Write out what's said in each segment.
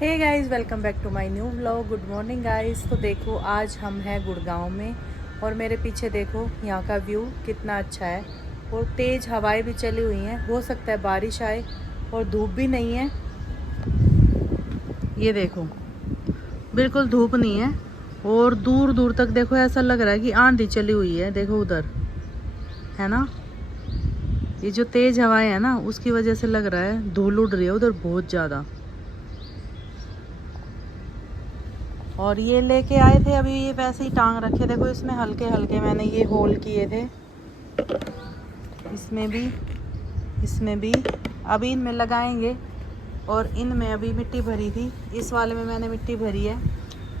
Hey guys, welcome back to my new vlog. Good morning guys. तो देखो आज हम हैं गुड़गांव में और मेरे पीछे देखो यहाँ का व्यू कितना अच्छा है और तेज़ हवाएं भी चली हुई हैं। हो सकता है बारिश आए और धूप भी नहीं है। ये देखो बिल्कुल धूप नहीं है और दूर दूर तक देखो ऐसा लग रहा है कि आंधी चली हुई है। देखो उधर है ना, ये जो तेज़ हवाएं है ना उसकी वजह से लग रहा है धूल उड़ रही है उधर बहुत ज़्यादा। और ये लेके आए थे अभी, ये वैसे ही टांग रखे। देखो इसमें हल्के हल्के मैंने ये होल किए थे, इसमें भी अभी इनमें लगाएंगे। और इनमें अभी मिट्टी भरी थी, इस वाले में मैंने मिट्टी भरी है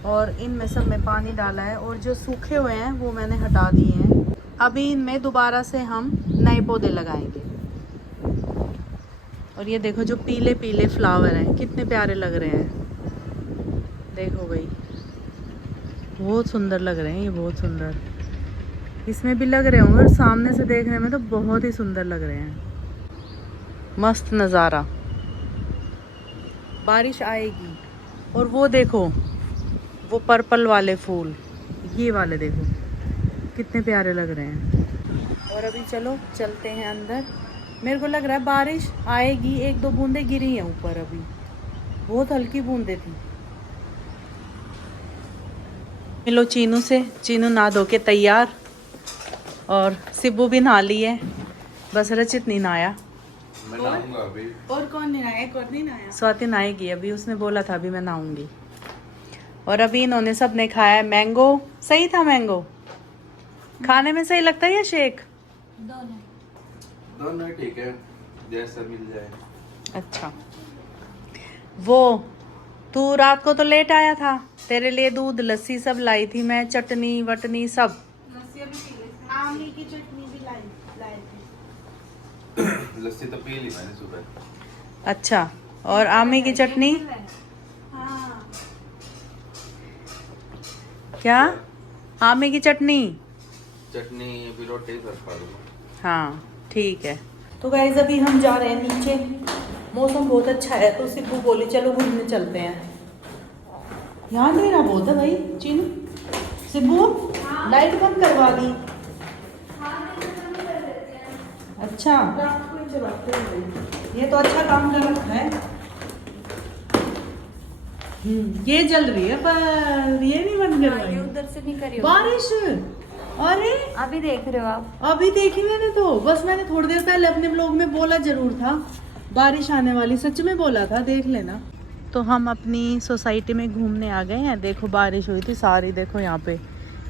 और इनमें सब में पानी डाला है और जो सूखे हुए हैं वो मैंने हटा दिए हैं। अभी इनमें दोबारा से हम नए पौधे लगाएंगे। और ये देखो जो पीले पीले फ्लावर हैं कितने प्यारे लग रहे हैं। देखो भाई बहुत सुंदर लग रहे हैं, ये बहुत सुंदर इसमें भी लग रहे होंगे और सामने से देखने में तो बहुत ही सुंदर लग रहे हैं। मस्त नज़ारा, बारिश आएगी। और वो देखो वो पर्पल वाले फूल, ये वाले देखो कितने प्यारे लग रहे हैं। और अभी चलो चलते हैं अंदर। मेरे को लग रहा है बारिश आएगी, एक दो बूंदें गिरी हैं ऊपर, अभी बहुत हल्की बूंदें थी। मिलो चीनू से, चीनू नहा धो के तैयार और सिब्बू भी नहा ली है, बस रचित नहीं नहाया। मैं नहाऊंगा अभी। और कौन नहाया? कौन नहीं नहाया? स्वाति नहाएगी अभी, उसने बोला था अभी मैं नहाऊंगी। और अभी इन्होंने सब ने खाया मैंगो। सही था मैंगो खाने में, सही लगता है या शेक? दोनों ठीक है, जैसा मिल जाए। अच्छा, वो तू रात को तो लेट आया था, तेरे लिए दूध लस्सी सब लाई थी मैं, चटनी वटनी सब। आमली की चटनी भी लाए थे। लस्सी तो पी ली मैंने सुबह। अच्छा, और आमी की चटनी? हाँ। क्या? आमी की चटनी अभी रोटी पर खा लूंगा। हाँ ठीक है। तो गाइस अभी हम जा रहे हैं नीचे, मौसम बहुत अच्छा है तो सिब्बू बोली चलो घूमने चलते हैं। यहाँ अंधेरा बहुत है भाई। चीनू सिब्बू लाइट बंद करवा दी। अच्छा ये तो अच्छा काम कर रखा है। ये जल रही है पर ये नहीं बंद करवाई। उधर से नहीं करियो बारिश। अरे अभी देख रहे हो आप? अभी देखी मैंने तो, बस मैंने थोड़ी देर पहले अपने ब्लॉग में बोला जरूर था बारिश आने वाली, सच में बोला था, देख लेना। तो हम अपनी सोसाइटी में घूमने आ गए हैं। देखो बारिश हुई थी सारी, देखो यहाँ पे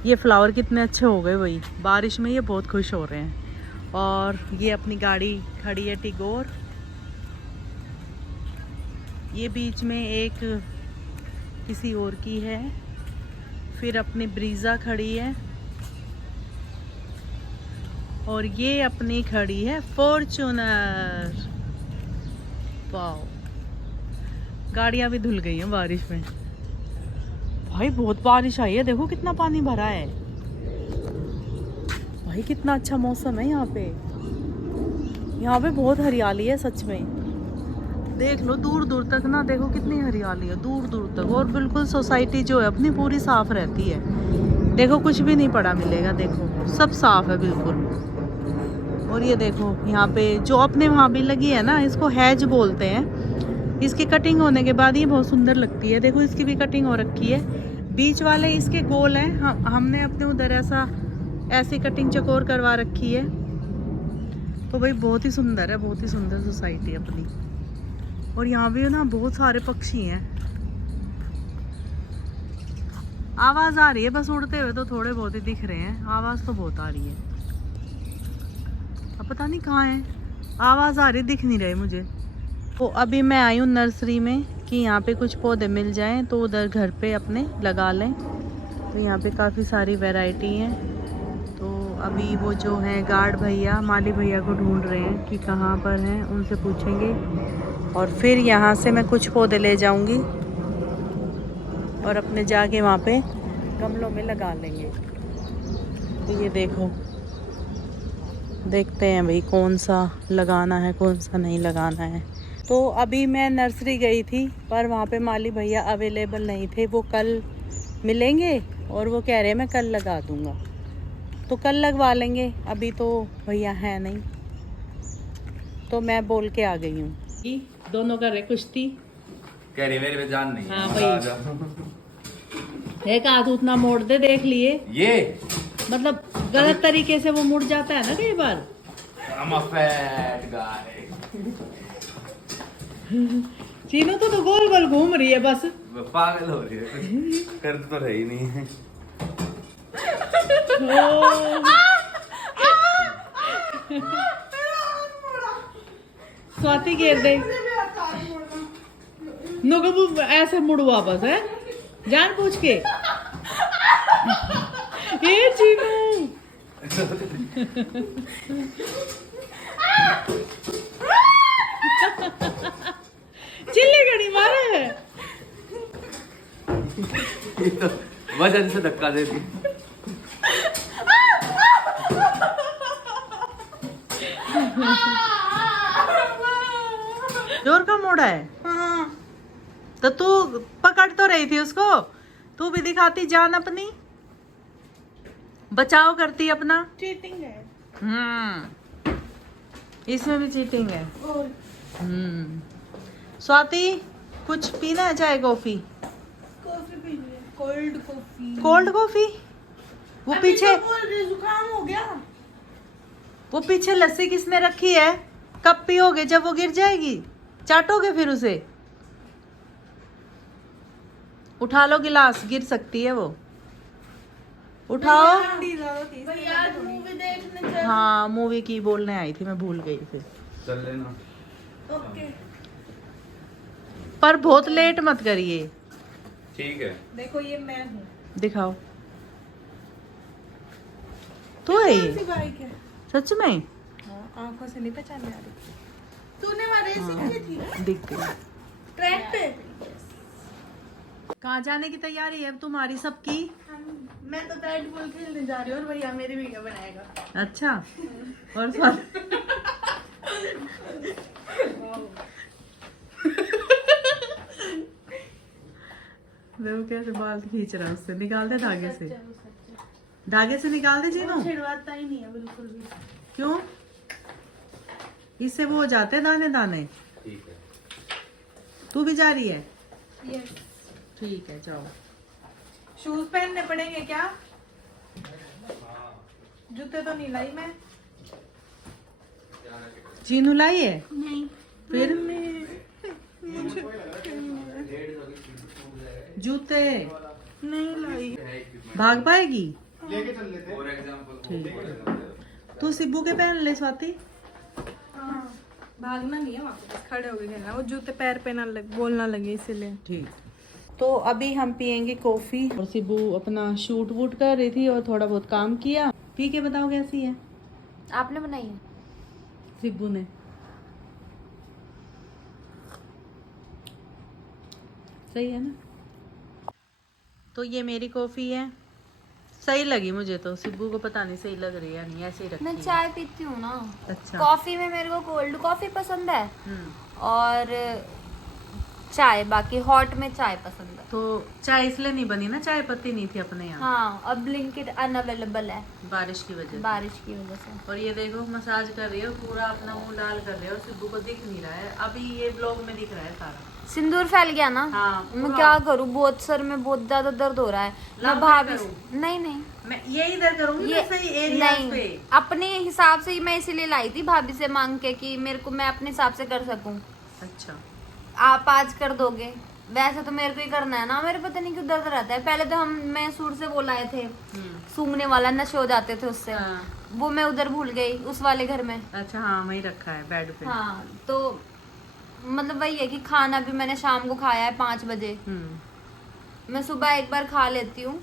ये फ्लावर कितने अच्छे हो गए भाई बारिश में, ये बहुत खुश हो रहे हैं। और ये अपनी गाड़ी खड़ी है टिगोर, ये बीच में एक किसी और की है, फिर अपनी ब्रीजा खड़ी है और ये अपनी खड़ी है फॉर्च्यूनर। वाओ, गाड़ियां भी धुल गई हैं बारिश में। भाई बहुत बारिश आई है, देखो कितना पानी भरा है भाई, कितना अच्छा मौसम है यहाँ पे। यहाँ पे बहुत हरियाली है सच में, देख लो दूर दूर तक ना, देखो कितनी हरियाली है दूर दूर तक। और बिल्कुल सोसाइटी जो है अपनी पूरी साफ रहती है, देखो कुछ भी नहीं पड़ा मिलेगा, देखो सब साफ है बिल्कुल। और ये देखो यहाँ पे जो अपने वहाँ भी लगी है ना, इसको हैज बोलते हैं। इसकी कटिंग होने के बाद ये बहुत सुंदर लगती है। देखो इसकी भी कटिंग हो रखी है, बीच वाले इसके गोल हैं, हमने अपने उधर ऐसी कटिंग चकोर करवा रखी है। तो भाई बहुत ही सुंदर है, बहुत ही सुंदर सोसाइटी अपनी। और यहाँ भी ना बहुत सारे पक्षी हैं। आवाज़ आ रही है बस, उड़ते हुए तो थोड़े बहुत ही दिख रहे हैं, आवाज़ तो बहुत आ रही है। अब पता नहीं कहाँ है, आवाज़ आ रही दिख नहीं रही मुझे। तो अभी मैं आई हूँ नर्सरी में कि यहाँ पे कुछ पौधे मिल जाएं तो उधर घर पे अपने लगा लें। तो यहाँ पे काफ़ी सारी वैरायटी हैं। तो अभी वो जो हैं गार्ड भैया, माली भैया को ढूंढ रहे हैं कि कहाँ पर हैं, उनसे पूछेंगे और फिर यहाँ से मैं कुछ पौधे ले जाऊँगी और अपने जाके वहाँ पे गमलों में लगा लेंगे। तो ये देखो, देखते हैं भाई कौन सा लगाना है कौन सा नहीं लगाना है। तो अभी मैं नर्सरी गई थी पर वहाँ पे माली भैया अवेलेबल नहीं थे। वो कल मिलेंगे और वो कह रहे हैं मैं कल लगा दूँगा, तो कल लगवा लेंगे। अभी तो भैया हैं नहीं, तो मैं बोल के आ गई हूँ। दोनों कर रहे कुश्ती। कह रही मेरे पे जान नहीं है। हाँ भाई, एक हाथ उतना मोड़ दे, देख लिए ये मतलब गलत तरीके से वो मुड़ जाता है ना कई बार। I'm a fat guy। Chinu तो गोल गोल घूम रही है बस। वो पागल हो रही है, कुछ कर तो रही नहीं है। स्वाति घेर दे नुकबू, ऐसे मुड़ वापस है जान पूछ के। ये चीनू चिल्ले गड़ी मारे है। ये तो वजन से धक्का देती। जोर का मोड़ा है। हाँ। तो तू पकड़ तो रही थी उसको, तू भी दिखाती जान अपनी, बचाव करती अपना। चीटिंग है। इसमें भी चीटिंग है। स्वाति कुछ पीना है, चाय कॉफी? कॉफी पीनी है, कोल्ड कॉफी। Cold coffee? वो पीछे जुकाम हो गया। वो पीछे लस्सी किसने रखी है? कब पियोगे? जब वो गिर जाएगी चाटोगे फिर उसे? उठा लो गिलास, गिर सकती है वो। उठाओ। भैया मूवी देखने चल। हाँ मूवी की बोलने आई थी, मैं भूल गई फिर। चल लेना। ओके। पर बहुत लेट मत करिए। ठीक है। देखो ये मैं हूँ। दिखाओ। तो है कौन ये सी बाइक है? सच में? हाँ, आंखों से नहीं पहचान आ रही। तूने वहाँ रेसिंग की थी? दिख गई। ट्रैक पे? कहाँ जाने की तैयारी है अब तुम्हारी सबकी? मैं तो बैट बॉल खेलने जा रही हूँ और भैया मेरी वीडियो बनाएगा। अच्छा। और स्वाति देखो कैसे बाल खींच रहा है उससे। निकाल दे धागे से, धागे से निकाल दे जीनू। छिड़वाता ही नहीं है बिल्कुल भी। क्यों? इससे वो हो जाते हैं दाने दाने। ठीक है। तू भी जा रही है? यस। ठीक है जाओ। शूज पहनने पड़ेंगे क्या? जूते तो नहीं लाई मैं। चीनू लाई है? नहीं। फिर जूते नहीं लाई। भाग पाएगी? फॉर एग्जांपल तू सिब्बू के पहन ले स्वाति। हाँ। भागना नहीं है, वहाँ पे बस खड़े हो गए खेलना। वो जूते पैर पे ना लग, बोलना लगे इसीलिए। ठीक। तो अभी हम पियेंगे कॉफी और सिब्बू अपना शूट वूट कर रही थी और थोड़ा बहुत काम किया। पी के बताओ कैसी है? आपने बनाई है? सिब्बू ने। सही है ना? तो ये मेरी कॉफी है, सही लगी मुझे तो। सिब्बू को पता नहीं सही लग रही है नहीं, ऐसे ही रखी मैं है। चाय पीती हूँ ना। अच्छा। कॉफी में मेरे को कोल्ड कॉफी पसंद है हम्म। और चाय, बाकी हॉट में चाय पसंद है। तो चाय इसलिए नहीं बनी ना, चाय पत्ती नहीं थी अपने यहाँ। हाँ, अब ब्लिंकिट अनअवेलेबल है बारिश की वजह से। बारिश की वजह से। और ये देखो मसाज कर रही है, पूरा अपना मुंह लाल कर रही है और सिब्बू को दिख नहीं रहा है। अभी ये ब्लॉग में दिख रहा है सारा। सिंदूर फैल गया ना। हाँ, मैं पूरा। क्या करूँ, बहुत सर में बहुत ज्यादा दर्द हो रहा है। मैं मैं भाभी करूं? नहीं नहीं मैं ये इधर करूंगी ये ना, सही एरिया नहीं, पे। अपने हिसाब से ही मैं इसीलिए लाई थी भाभी से मांग के कि मेरे को, मैं अपने हिसाब से कर सकूं। अच्छा। आप आज कर दोगे? वैसे तो मेरे को ही करना है ना। मेरे पता नहीं क्यों दर्द रहता है। पहले तो मैं सूट से वो लाए थे, सूंघने वाला, नशे हो जाते थे उससे। हाँ। वो मैं उधर भूल गई उस वाले घर में। अच्छा हाँ, वही रखा है बेड पे। हाँ, तो मतलब वही है कि खाना भी मैंने शाम को खाया है 5 बजे। मैं सुबह एक बार खा लेती हूँ,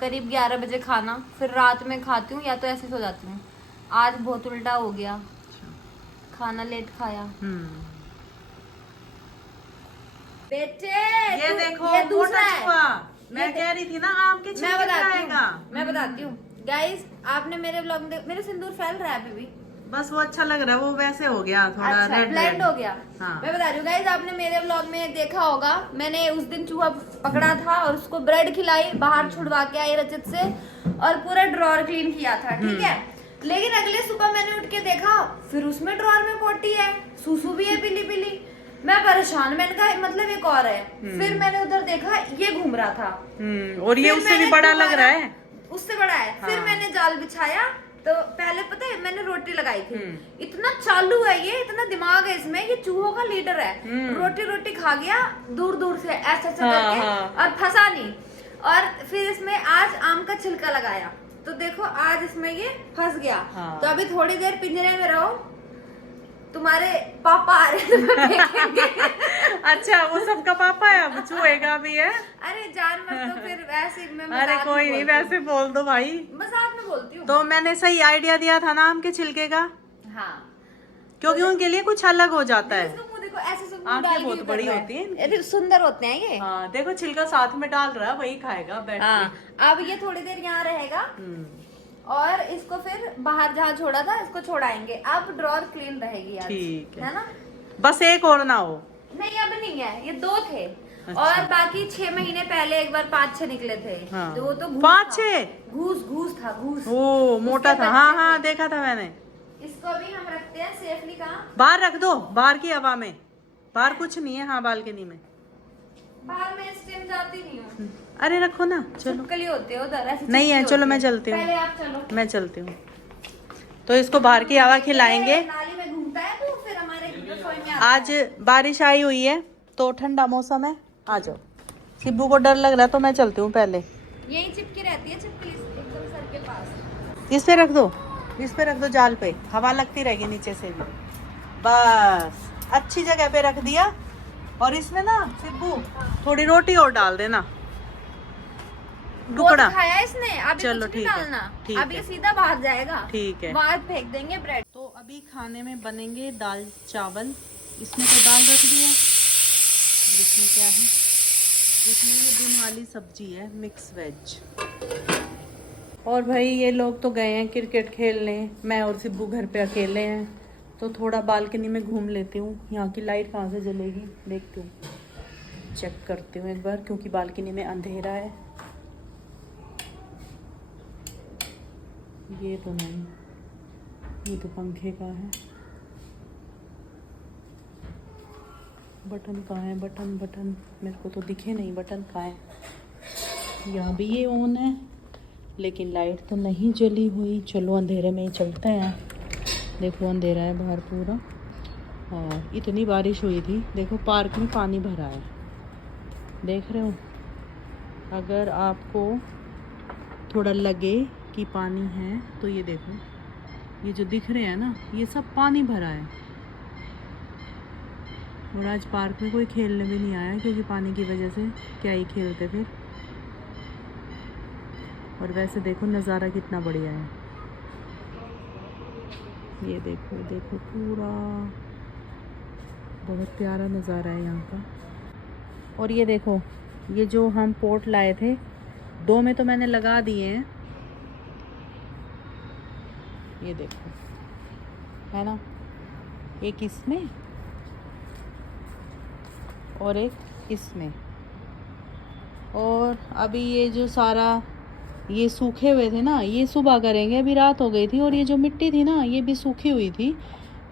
करीब 11 बजे खाना, फिर रात में खाती हूँ या तो ऐसे सो जाती हूँ। आज बहुत उल्टा हो गया, खाना लेट खाया। बेटे ये देखो ये दूसरा है। मैं कह रही थी ना आम के छिलके खाएगा। मैं बताती हूँ गाइस, आपने मेरे व्लॉग में मेरे सिंदूर फैल रहा है अभी भी। बस वो अच्छा लग रहा है, वो वैसे हो गया थोड़ा अच्छा रेड ब्लेंड हो गया। हाँ। मैं बता रही हूँ गाइस, आपने मेरे व्लॉग में देखा होगा, मैंने उस दिन चूहा पकड़ा था और उसको ब्रेड खिलाई, बाहर छुड़वा के आई रचित से, और पूरा ड्रॉर क्लीन किया था, ठीक है। लेकिन अगले सुबह मैंने उठ के देखा, फिर उसमें ड्रॉर में पोटी है, सूसू भी है पीली पीली। मैं परेशान, मैंने कहा मतलब एक और है। फिर मैंने उधर देखा, ये घूम रहा था। और ये फिर उससे भी मैंने बड़ा लग दोबारा- रहा है। उससे बड़ा है। फिर हाँ। मैंने जाल बिछाया, तो पहले पता है मैंने रोटी लगाई थी, इतना चालू है ये, इतना दिमाग है इसमें, ये चूहों का लीडर है। रोटी रोटी खा गया दूर दूर से ऐसे ऐसे हाँ, करके, हाँ। और फंसा नहीं। और फिर इसमें आज आम का छिलका लगाया, तो देखो आज इसमें ये फंस गया। हाँ। तो अभी थोड़ी देर पिंजरे में रहो, तुम्हारे पापा आ रहे हैं तुम्हें फेंकेंगे। अच्छा, वो सबका पापा है, अब छुएगा भी है। अरे जान मत, तो फिर ऐसे मैं अरे मजाक कोई में नहीं, बोलती हूँ। वैसे बोल दो भाई। मजाक में बोलती हूँ। तो मैंने सही आइडिया दिया था ना आम के छिलके का, हाँ, क्योंकि उनके लिए कुछ अलग हो जाता है। इसको मुंह देखो, ऐसे से मुंह आंखें डाल के बहुत कर बड़ी रहा है। होती हैं इनकी। अरे सुंदर होते हैं ये। हाँ देखो, छिलका साथ में डाल रहा है, वही खाएगा बैठ हाँ, के। अब ये थोड़ी देर यहाँ रहेगा, और इसको फिर बाहर जहाँ छोड़ा था इसको छोड़ाएंगे। अब ड्रॉर क्लीन रहेगी आज, ठीक है। ना? बस एक और ना हो। नहीं अब नहीं है, ये 2 थे। और बाकी 6 महीने पहले एक बार 5-6 निकले थे। हाँ। तो वो तो घूस 5-6? था। घूस था, घूस। ओ मोटा उसके था, हाँ बच्चे हाँ थे। देखा था मैंने। इसको भी हम रखते हैं सेफली कहाँ? बाहर रख दो, बाहर की हवा में। बाहर कुछ नहीं है, हाँ बालकनी में। बाहर में इस टाइम जाती नहीं हूँ, अरे रखो ना, चलो। छिपकली होते हैं उधर, ऐसी नहीं है, छिपकली चलो होती मैं है। चलती हूँ। पहले आप चलो। मैं चलती हूँ। तो इसको बाहर की हवा खिलाएंगे। ये नाली में घूमता है तो फिर हमारे रसोई में आता आज बारिश आई हुई है, तो ठंडा मौसम है। आ जाओ। सिब्बू को डर लग रहा है, तो मैं चलती हूँ पहले। है। यही चिपकी रहती है छिपकली एकदम सर के पास। इस पे रख दो, इस पे रख दो जाल पे, हवा लगती रहेगी नीचे से भी। बस अच्छी जगह पे रख दिया। और इसमें ना सिब्बू थोड़ी रोटी और डाल देना, टुकड़ा। बहुत खाया इसने, अभी चलो, कुछ नहीं ठीक है, डालना। ठीक अब ये है। सीधा बाहर जाएगा, ठीक है। बाहर फेंक देंगे ब्रेड। तो अभी खाने में बनेंगे दाल चावल। इसमें तो दाल रख दी है, और इसमें क्या है, इसमें ये दिन वाली सब्जी है, मिक्स वेज। और भाई ये लोग तो गए हैं क्रिकेट खेलने, मैं और सिब्बू घर पे अकेले हैं। तो थोड़ा बालकनी में घूम लेती हूँ। यहाँ की लाइट कहाँ से जलेगी देखती हूँ, चेक करती हूँ एक बार, क्योंकि बालकनी में अंधेरा है। ये तो नहीं, ये तो पंखे का है। बटन कहाँ है, बटन बटन मेरे को तो दिखे नहीं, बटन कहाँ है। यहाँ भी ये ऑन है, लेकिन लाइट तो नहीं जली हुई। चलो अंधेरे में ही चलते हैं। देखो अंधेरा है बाहर पूरा, और इतनी बारिश हुई थी। देखो पार्क में पानी भरा है, देख रहे हो। अगर आपको थोड़ा लगे कि पानी है, तो ये देखो, ये जो दिख रहे हैं ना, ये सब पानी भरा है। और आज पार्क में कोई खेलने भी नहीं आया, क्योंकि पानी की वजह से क्या ही खेलते फिर। और वैसे देखो नज़ारा कितना बढ़िया है। ये देखो देखो, पूरा बहुत प्यारा नज़ारा है यहाँ का। और ये देखो, ये जो हम पोट लाए थे, 2 में तो मैंने लगा दिए हैं। ये देखो, है ना, एक इसमें और एक इसमें। और अभी ये जो सारा ये सूखे हुए थे ना, ये सुबह करेंगे। अभी रात हो गई थी, और ये जो मिट्टी थी ना, ये भी सूखी हुई थी।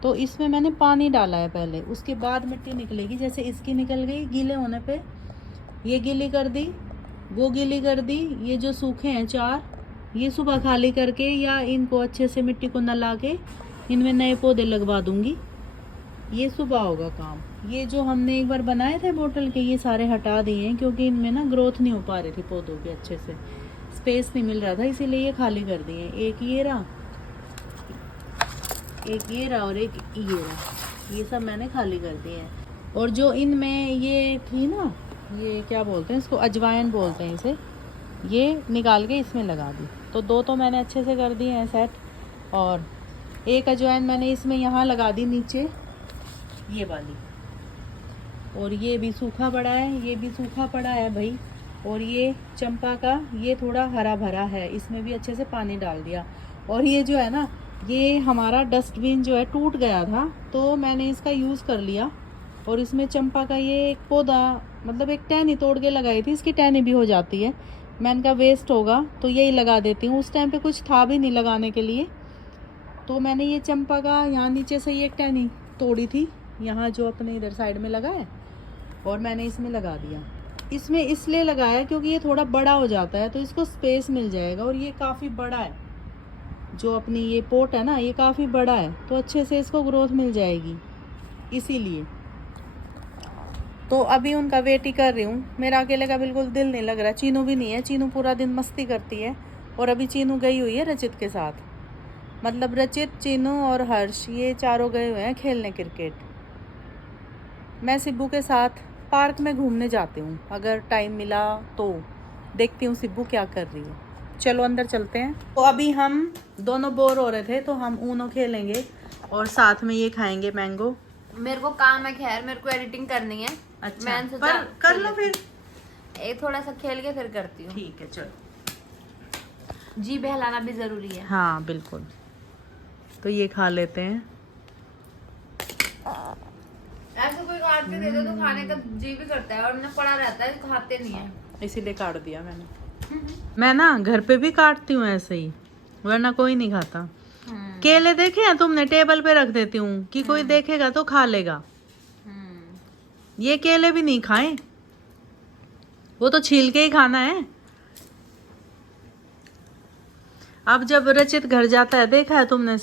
तो इसमें मैंने पानी डाला है पहले, उसके बाद मिट्टी निकलेगी। जैसे इसकी निकल गई गीले होने पे, ये गीली कर दी, वो गीली कर दी। ये जो सूखे हैं 4, ये सुबह खाली करके, या इनको अच्छे से मिट्टी को नला के इनमें नए पौधे लगवा दूंगी। ये सुबह होगा काम। ये जो हमने एक बार बनाए थे बोतल के, ये सारे हटा दिए हैं, क्योंकि इनमें ना ग्रोथ नहीं हो पा रही थी पौधों की, अच्छे से स्पेस नहीं मिल रहा था, इसीलिए ये खाली कर दिए। एक ये रहा, एक ये रहा, और एक ये रहा। ये सब मैंने खाली कर दिए हैं। और जो इनमें ये थी ना, ये क्या बोलते हैं इसको, अजवाइन बोलते हैं इसे, ये निकाल के इसमें लगा दी। तो 2 तो मैंने अच्छे से कर दिए हैं सेट। और एक अजवाइन मैंने इसमें यहाँ लगा दी नीचे, ये वाली। और ये भी सूखा पड़ा है, ये भी सूखा पड़ा है भाई। और ये चंपा का, ये थोड़ा हरा भरा है, इसमें भी अच्छे से पानी डाल दिया। और ये जो है ना, ये हमारा डस्टबिन जो है टूट गया था, तो मैंने इसका यूज़ कर लिया और इसमें चंपा का ये एक पौधा, मतलब एक टहनी तोड़ के लगाई थी, इसकी टहनी भी हो जाती है। मैंने कहा वेस्ट होगा तो यही लगा देती हूँ। उस टाइम पे कुछ था भी नहीं लगाने के लिए, तो मैंने ये चंपा का यहाँ नीचे से ये एक टहनी तोड़ी थी, यहाँ जो अपने इधर साइड में लगा है, और मैंने इसमें लगा दिया। इसमें इसलिए लगाया क्योंकि ये थोड़ा बड़ा हो जाता है तो इसको स्पेस मिल जाएगा, और ये काफ़ी बड़ा है, जो अपनी ये पोट है ना ये काफ़ी बड़ा है, तो अच्छे से इसको ग्रोथ मिल जाएगी, इसीलिए। तो अभी उनका वेट ही कर रही हूँ। मेरा अकेले का बिल्कुल दिल नहीं लग रहा। चीनू भी नहीं है, चीनू पूरा दिन मस्ती करती है, और अभी चीनू गई हुई है रचित के साथ, मतलब रचित, चीनू और हर्ष ये चारों गए हुए हैं खेलने क्रिकेट। मैं सिब्बू के साथ पार्क में घूमने जाती हूँ, अगर टाइम मिला तो देखती हूँ सिब्बू क्या कर रही है। चलो अंदर चलते हैं। तो अभी हम दोनों बोर हो रहे थे तो हम ऊनो खेलेंगे और साथ में ये खाएंगे मैंगो। मेरे को काम है, खैर मेरे को एडिटिंग करनी है। अच्छा, मैंने सोचा पर कर लो फिर, एक थोड़ा सा खेल के फिर करती हूँ। ठीक है चलो। जी बहलाना भी जरूरी है। हाँ बिल्कुल। तो ये खा लेते हैं। ऐसे कोई काट के दे दो तो खाने का जी भी करता है, और ना पड़ा रहता है, खाते नहीं है, इसीलिए काट दिया मैंने। मैं ना घर पे भी काटती हूँ ऐसे ही, वरना कोई नहीं खाता। केले देखे हैं तुमने, टेबल पे रख देती हूँ कि कोई देखेगा तो खा लेगा। ये केले भी नहीं खाए, वो तो छील के ही खाना है। अब जब रचित घर जाता है, देखा है तुमने,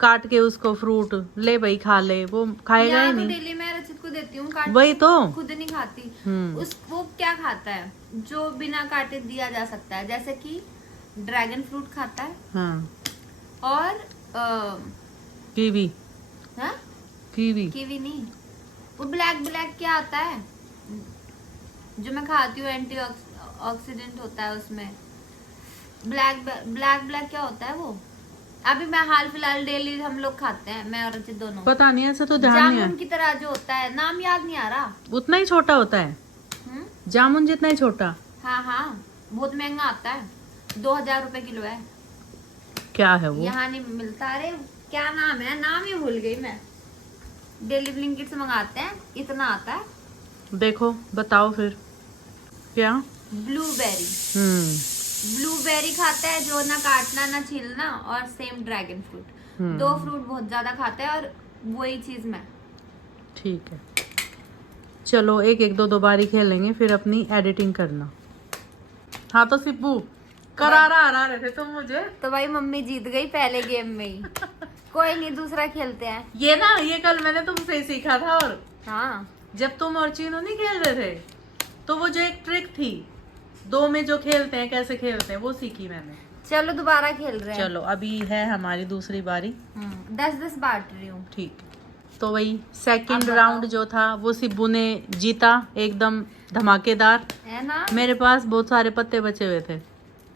काट के उसको फ्रूट ले भाई खा ले, वो खाएगा ही तो नहीं। डेली मैं रचित को देती हूँ काट, वही तो खुद नहीं खाती। वो क्या खाता है जो बिना काटे दिया जा सकता है, जैसे कि ड्रैगन फ्रूट खाता है। हाँ। और कीवी। हाँ? कीवी कीवी नहीं, वो ब्लैक क्या आता है जो मैं खाती हूँ, एंटी ऑक्सीडेंट होता है उसमें। ब्लैक क्या होता है वो? अभी मैं हाल फिलहाल डेली हम लोग खाते हैं, मैं और रचित दोनों। पता नहीं, ऐसे तो ध्यान नहीं है। जामुन की तरह जो होता है, नाम याद नहीं आ रहा। उतना ही छोटा होता है, जामुन जितना ही छोटा। हाँ, बहुत महंगा आता है, 2000 रुपए किलो है। क्या है वो? यहाँ नहीं मिलता। अरे क्या नाम है, नाम ही भूल गई मैं। डेली ब्लिंकिट से मंगाते हैं, इतना आता है। देखो बताओ फिर क्या। ब्लूबेरी। ब्लूबेरी खाता है, जो ना काटना ना छीलना, और सेम ड्रैगन फ्रूट। 2 फ्रूट बहुत ज्यादा खाता है, और वही चीज मैं। ठीक है चलो, एक दो बारी खेलेंगे, फिर अपनी एडिटिंग करना। हाँ तो सिब्बू करारा हरा रहे थे तुम मुझे। तो भाई मम्मी जीत गई पहले गेम में ही। कोई नहीं, दूसरा खेलते हैं। ये कल मैंने तुमसे ही सीखा था। और हाँ, जब तुम और चीनू नहीं खेल रहे थे, तो वो जो एक ट्रिक थी 2 में जो खेलते हैं, कैसे खेलते हैं, वो सीखी मैंने। चलो दोबारा खेल रहे हैं। चलो अभी है हमारी दूसरी बारी। 10-10 बांट रही हूँ। ठीक, तो वही सेकंड अब बताओ। राउंड जो था वो सिब्बू ने जीता, एकदम धमाकेदार। है ना? मेरे पास बहुत सारे पत्ते बचे हुए थे।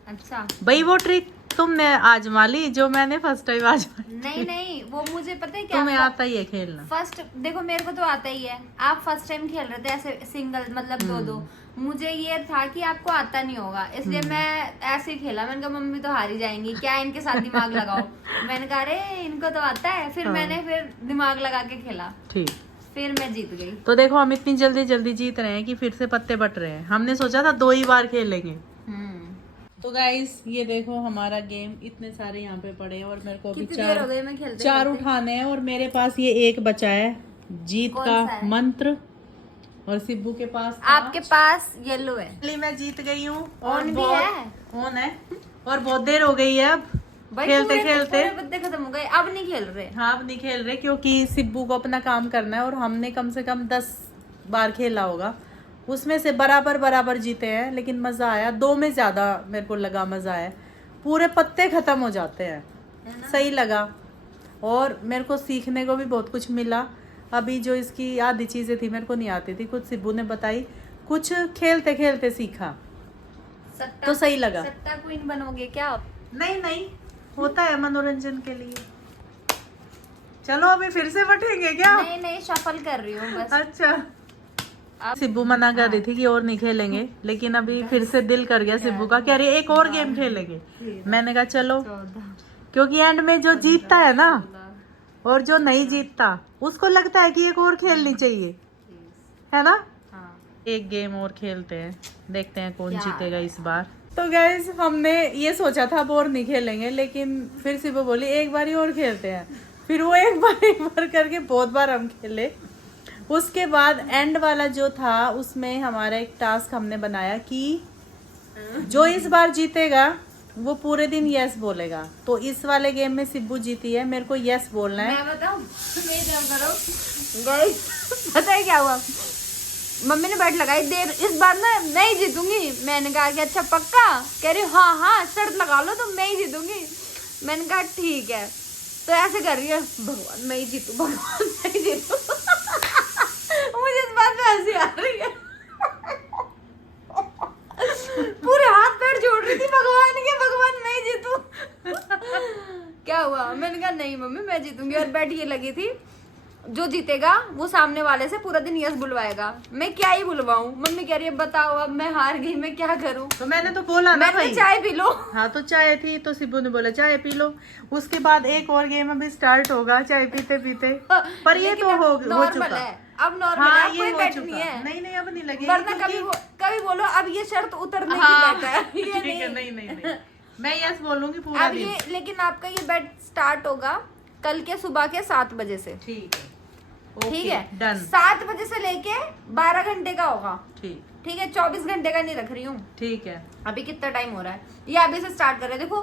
अच्छा, भाई वो ट्रिक तुमने आजमा ली जो मैंने फर्स्ट टाइम आजमा। नहीं, वो मुझे पता है क्या, तुम्हें आता ही है खेलना। फर्स्ट देखो मेरे को तो आता ही है। आप फर्स्ट टाइम खेल रहे थे ऐसे सिंगल, मतलब 2-2। मुझे ये था कि आपको आता नहीं होगा, इसलिए मैं ऐसे ही खेला। मैंने कहा मम्मी तो हारी जाएंगी, क्या इनके साथ दिमाग लगाओ। मैंने कहा अरे इनको तो आता है, फिर मैंने फिर दिमाग लगा के खेला, ठीक, फिर मैं जीत गई। तो देखो हम इतनी जल्दी जीत रहे हैं कि फिर से पत्ते बट रहे हैं। हमने सोचा था 2 ही बार खेलेंगे। तो गाइस ये देखो हमारा गेम, इतने सारे यहाँ पे पड़े हैं, और मेरे को अभी कितनी देर हो गई मैं खेलते 4 उठाने हैं, और मेरे पास ये एक बचा है जीत कौन का सा है? मंत्र, और सिब्बू के पास आपके पास येलो है। इसलिए मैं जीत गई हूँ। ऑन भी है। ऑन है, और बहुत देर हो गई है अब भाई खेलते पूरे खेलते। पत्ते खत्म हो गए, अब नहीं खेल रहे। हाँ अब नहीं खेल रहे, क्योंकि सिब्बू को अपना काम करना है, और हमने कम से कम 10 बार खेला होगा, उसमें से बराबर जीते हैं। लेकिन मज़ा आया, 2 में ज़्यादा मेरे को लगा मज़ा आया। पूरे पत्ते ख़त्म हो जाते हैं, सही लगा, और मेरे को सीखने को भी बहुत कुछ मिला। अभी जो इसकी आधी चीज़ें थी मेरे को नहीं आती थी, कुछ सिब्बू ने बताई, कुछ खेलते खेलते सीखा, तो सही लगा। सट्टा क्वीन बनोगे क्या? नहीं होता है मनोरंजन के लिए। चलो अभी फिर से बटेंगे क्या? नहीं, शफल कर रही हूँ बस। अच्छा, सिब्बू मना कर रही थी कि और नहीं खेलेंगे, लेकिन अभी फिर से दिल कर गया सिब्बू का कि अरे एक और गेम खेलेंगे। मैंने कहा चलो, क्योंकि एंड में जो जीतता है ना और जो नहीं जीतता उसको लगता है कि एक और खेलनी चाहिए, है ना। हाँ। एक गेम और खेलते हैं, देखते हैं कौन क्या? जीतेगा इस बार। तो गाइस हमने ये सोचा था अब और नहीं खेलेंगे, लेकिन फिर सिबो बोली एक बार ही और खेलते हैं। फिर वो एक बार करके बहुत बार हम खेले। उसके बाद एंड वाला जो था उसमें हमारा एक टास्क हमने बनाया कि जो इस बार जीतेगा वो पूरे दिन यस बोलेगा। तो इस वाले गेम में सिब्बू जीती है, मेरे को यस बोलना है। मैं बताऊं, मेरी तरफ करो गाइस। पता है क्या हुआ, मम्मी ने बैठ लगाई देर, इस बार ना मैं ही जीतूंगी। मैंने कहा कि अच्छा पक्का, कह रही हाँ हाँ शर्त लगा लो तो मैं ही जीतूंगी। मैंने कहा ठीक है, तो ऐसे कर रही है, भगवान मैं ही जीतू, भगवान मैं ही जीतू। मुझे इस बात में हंसी आ रही है। पूरे हाथ पैर जोड़ रही थी भगवान के, भगवान मैं ही जीतू। क्या हुआ, मैंने कहा नहीं मम्मी मैं जीतूंगी। और बैठ ये लगी थी, जो जीतेगा वो सामने वाले से पूरा दिन यस बुलवाएगा। मैं क्या ही बुलवाऊं, मम्मी कह रही है बताओ अब मैं हार गई, मैं क्या करूं। तो मैंने तो बोला ना भाई चाय पी लो। हाँ तो चाय थी तो सिब्बू ने बोला चाय पी लो। उसके बाद एक और गेम अभी स्टार्ट होगा चाय पीते पीते, पर ये तो हो चुका है, अब नॉर्मल हाँ, है, अब ये कोई हो बैठ चुका। नहीं है। नहीं अब नहीं लगेगी, वरना क्योंकि- कभी बोलो अब ये शर्त उतरने हाँ, की बैठ है। ये ठीक है, नहीं मैं यस बोलूंगी पूरा अब दिन। ये, लेकिन आपका ये बैट स्टार्ट होगा कल के सुबह के 7 बजे से। ठीक है, ठीक है, डन। 7 बजे से लेके 12 घंटे का होगा। ठीक है, 24 घंटे का नहीं रख रही हूँ। ठीक है, अभी कितना टाइम हो रहा है, ये अभी से स्टार्ट कर रहे हैं। देखो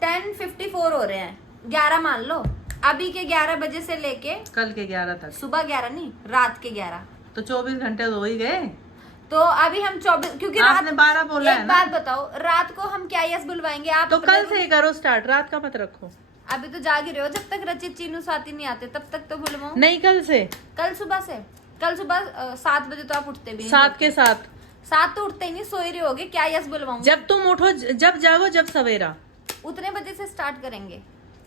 10:54 हो रहे हैं, 11 मान लो। अभी के 11 बजे से लेके कल के 11 तक, सुबह 11 नहीं, रात के 11, तो 24 घंटे तो हो ही गए। तो अभी हम 24, क्योंकि आपने 12 बोला है एक ना। बात बताओ, रात को हम क्या यस बुलवाएंगे आप? तो कल से ही करो स्टार्ट, रात का मत रखो। अभी तो जाग ही रहे हो, जब तक रचित चीनू साथी नहीं आते तब तक तो बुलवाऊं। नहीं कल से, कल सुबह से, कल सुबह 7 बजे तो आप उठते भी नहीं। 7 के 7 7 तो उठते ही नहीं, सो ही रहे होगे, क्या यस बुलवाऊं? जब तुम उठो, जब जागो, जब सवेरा, उतने बजे से स्टार्ट करेंगे।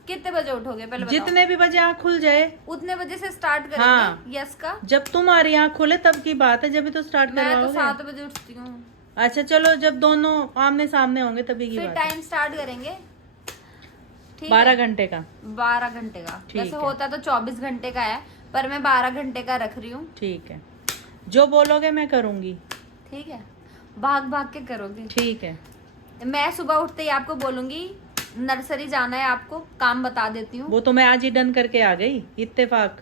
कितने बजे उठोगे पहले बताओ? जितने भी बजे आँख खुल जाए उतने बजे से स्टार्ट करेंगे। हाँ। यस का जब तुम्हारी आँख खुले तब की बात है, जब भी तो स्टार्ट मैं तो करवाओगे। 7 बजे उठती हूँ। अच्छा चलो, जब दोनों आमने सामने होंगे तभी की फिर बात है। टाइम स्टार्ट करेंगे, ठीक 12 है? घंटे का। 12 घंटे का, ठीक वैसे है। होता तो 24 घंटे का है, पर मैं 12 घंटे का रख रही हूँ। ठीक है, जो बोलोगे मैं करूंगी। ठीक है, भाग भाग के करोगे। ठीक है, मैं सुबह उठते ही आपको बोलूंगी नर्सरी जाना है, आपको काम बता देती हूँ। वो तो मैं आज ही डन करके आ गई, इत्तेफाक।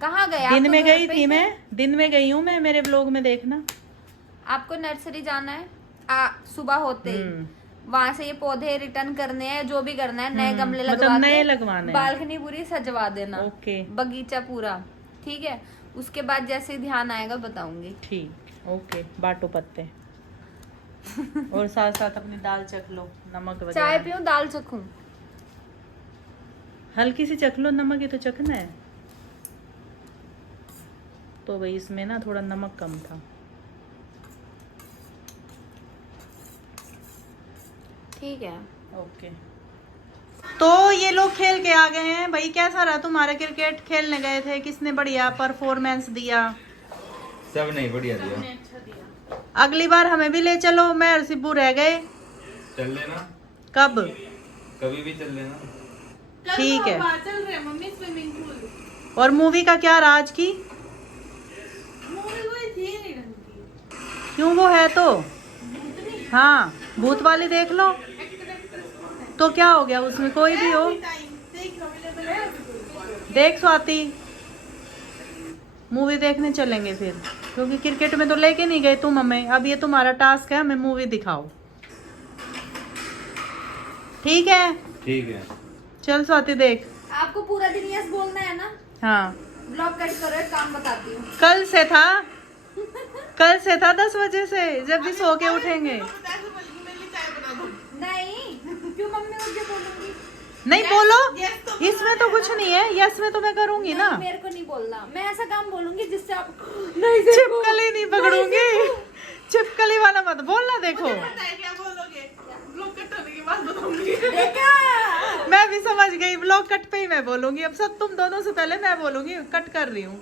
कहाँ गए आप? दिन तो में घर गई पे थी ही थे। मैं, दिन में गई हूँ मैं, मेरे ब्लॉग में देखना। आपको नर्सरी जाना है सुबह होते ही, वहां से ये पौधे रिटर्न करने हैं, जो भी करना है, नए गमले मतलब लगवा नए के लगवाने हैं। बालकनी पूरी सजवा देना। ओके। बगीचा पूरा, ठीक है। उसके बाद जैसे ही ध्यान आएगा बताऊंगी। ठीक, ओके, बाटो पत्ते। और साथ साथ अपनी दाल चख लो, नमक वगैरह। चाय पीऊं, दाल चखूं? हल्की सी चख लो, नमक ही तो चखना है। तो भाई इसमें ना थोड़ा नमक कम था। ठीक है, ओके। तो ये लोग खेल के आ गए हैं भाई। कैसा रहा तुम्हारा क्रिकेट? खेलने गए थे, किसने बढ़िया परफॉर्मेंस दिया? सब नहीं बढ़िया दिया। अगली बार हमें भी ले चलो, मैं और सिब्बू रह गए। चल लेना, कब? कभी भी चल लेना। ठीक है। चल रहे मम्मी स्विमिंग पूल। और मूवी का क्या राज की? मूवी कोई थी नहीं ढंग की। क्यों, वो है तो हाँ, भूत वाली देख लो। तो क्या हो गया उसमें, कोई भी हो देख। स्वाति, मूवी देखने चलेंगे फिर, क्योंकि क्रिकेट में तो लेके नहीं गए तुम हमें। अब ये तुम्हारा टास्क है, हमें मूवी दिखाओ। ठीक है, ठीक है। चल स्वाति देख। आपको पूरा दिन यस बोलना है ना? हाँ, ब्लॉग कट करो, एक काम बताती हूँ। कल से था, कल से था 10 बजे से, जब भी सो के उठेंगे। नहीं, क्यों मम्मी मुझे बोलूंगी? नहीं बोलो, इसमें तो कुछ नहीं है, यस में तो मैं करूंगी ना। मेरे को नहीं बोलना, मैं ऐसा काम बोलूंगी जिससे आप छिपकली नहीं पकड़ूंगी, छिपकली वाला मत बोलना। देखो क्या बोलोगे? ब्लॉग कट होने के बाद बताऊंगी। देखा? मैं भी समझ गई, ब्लॉग कट पे ही मैं बोलूंगी। अब सब तुम दोनों से पहले मैं बोलूंगी, कट कर रही हूँ।